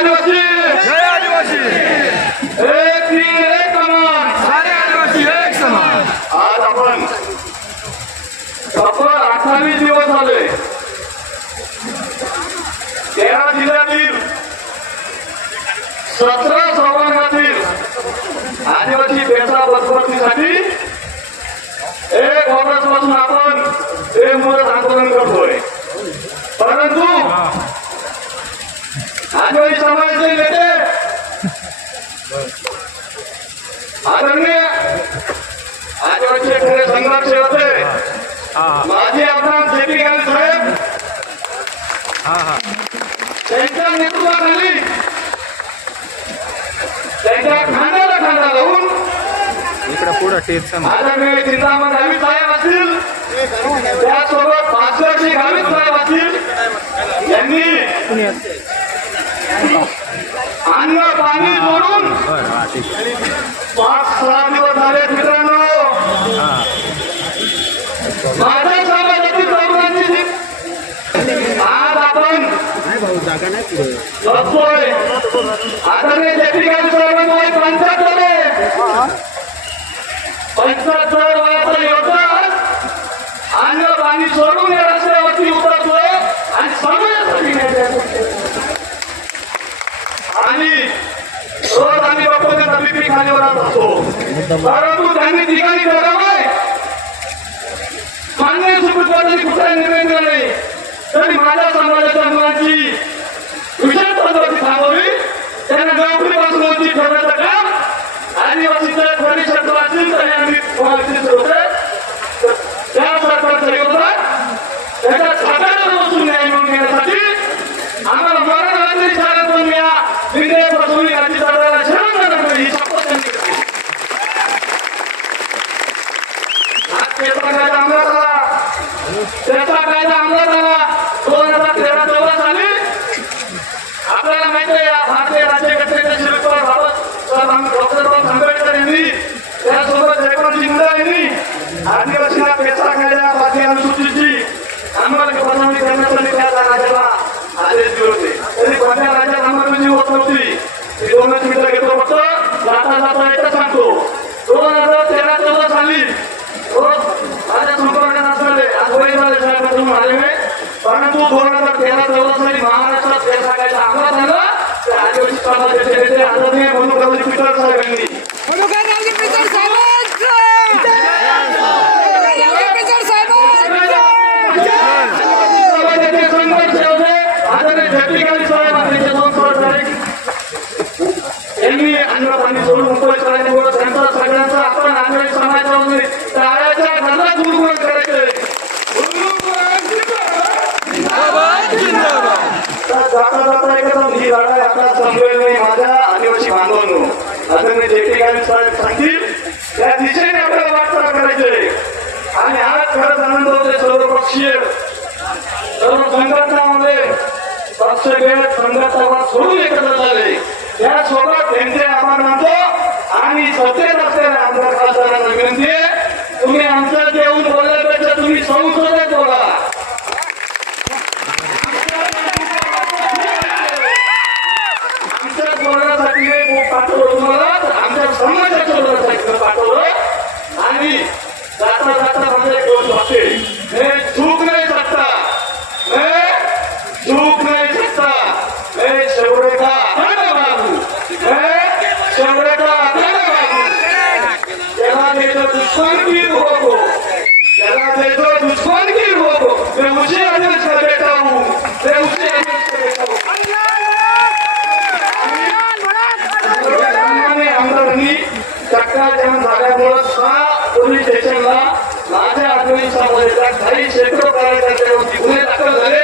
आदिवासी। जय आदिवासी। एक तीन एक कमान सारे आदिवासी एक समान। आज आपण अठ्ठावीस दिवस झाले. तेरा जिल्ह्यातील सतरा संवर्गातील आदिवासी पेसा बसवणीसाठी एक ऑगस्टपासून आपण हे मुदत आंदोलन करतोय परंतु आदिवासी समाजाचे नेते आदरणीय आदिवासी खरे संघर्ष होते. माझे आमदार गांधी साहेब. त्यांच्या नेतृत्वाखाली त्यांच्या खांद्याला खांदा लावून इकडं पुढं टेन्शन आदरणीय चिंतामण गावित साहेब असतील त्यासोबत भास्करजी गावित साहेब असतील यांनी अन्न पाणी आहे. पाच सहा दिवस झाले मित्रांनो हा माझ्या समाजातील तरुणांची जी- आज आपण बघतोय आदरणीय जेपी अन्न पाणी सोडून या रस्त्यावरती उतरतोय आणि समाजासाठी आणि रोज आम्ही बघतो त्या बीपी खालीवर असतो. परंतु त्यांनी ठिकाणी ठरवलंय मान्य सुप्रीम कुठलाही निर्णय नाही तरी माझ्या समाजाच्या मुलांची विशेष त्यांना नोकरीपासून वंचित ठेवण्याचं काम आदिवासीच्या खरी शब्द असतील तर आम्ही तुम्हाला होते त्या सरकारचं योगदान त्याच्या खात्यावर बसून न्याय मिळवून घेण्यासाठी आम्हाला मरण होते आदरणीय झटकेगाडी साहेब आणि त्यांचे दोन सहकारी यांनी अन्न पाणी सोडून मुंबई करायच्यामुळे त्यांचा सगळ्यांचा आपण आदिवासी समाजामध्ये टाळ्याच्या गंधात गुणगुण करायचे तर जाता जाता एकदम ही लढाई आता संपलेली नाही माझ्या आदिवासी बांधवांनो. आदरणीय झटकेगाडी साहेब सांगतील त्या दिशेने आपल्याला वाटचाल करायचे आणि आज खरंच आनंद होते सर्वपक्षीय. सर्व संघटनामध्ये पक्ष भेद संघटना सोडून एकत्र झाले. त्यासोबत त्यांचे हे पोलीस स्टेशनला माझ्या आठवणी सामोरे जात काही शेकडो कार्यकर्त्यांवरती गुन्हे दाखल झाले